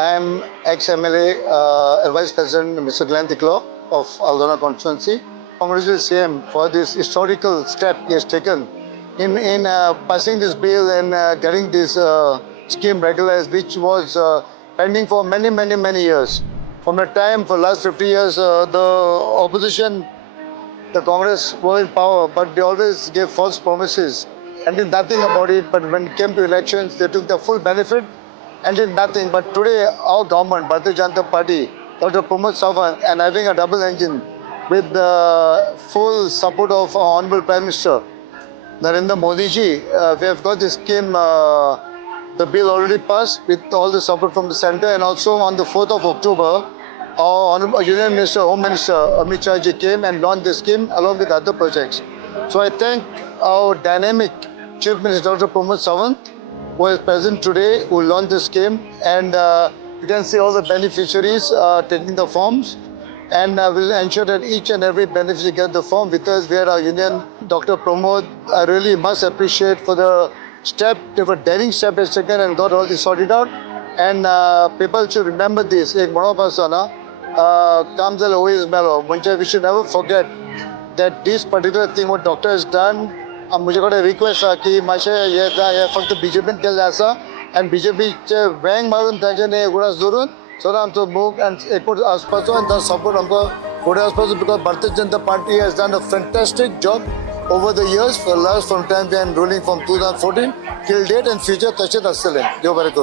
I am ex-MLA Vice President Mr. Glenn Ticlo of Aldona constituency. Congratulations CM for this historical step he has taken in passing this bill and getting this scheme regularized, which was pending for many years. From the time for last 50 years, the opposition, the Congress were in power, but they always gave false promises and did nothing about it. But when it came to elections, they took the full benefit and did nothing. But today, our government, Bharatiya Janata Party, Dr. Pramod Sawant, and having a double engine with the full support of our Honorable Prime Minister, Narendra Modi ji, we have got this scheme, the bill already passed with all the support from the centre, and also on the 4th of October, our Honorable Union Minister, Home Minister Amit Shah ji came and launched the scheme along with other projects. So I thank our dynamic Chief Minister Dr. Pramod Sawant, who is present today, who launched the scheme, and you can see all the beneficiaries taking the forms, and we'll ensure that each and every beneficiary get the form with us. We are our union. Dr. Pramod, I really must appreciate for the step, the daring step has taken and got all this sorted out. And people should remember this. Ek bada pasana, comes always mellow. We should never forget that this particular thing what doctor has done. मुझे कोई request था कि माशे ये था ये फक्त BJP के जासा and BJP चे वैंग मालूम tension है गुड़ा जरूर so हम तो move and एक और आसपास and the support हमको गुड़ा आसपास because Bharatiya Janata Party has done a fantastic job over the years from time we are ruling from 2014 till date and future तशे दस्तेले जो बारे करो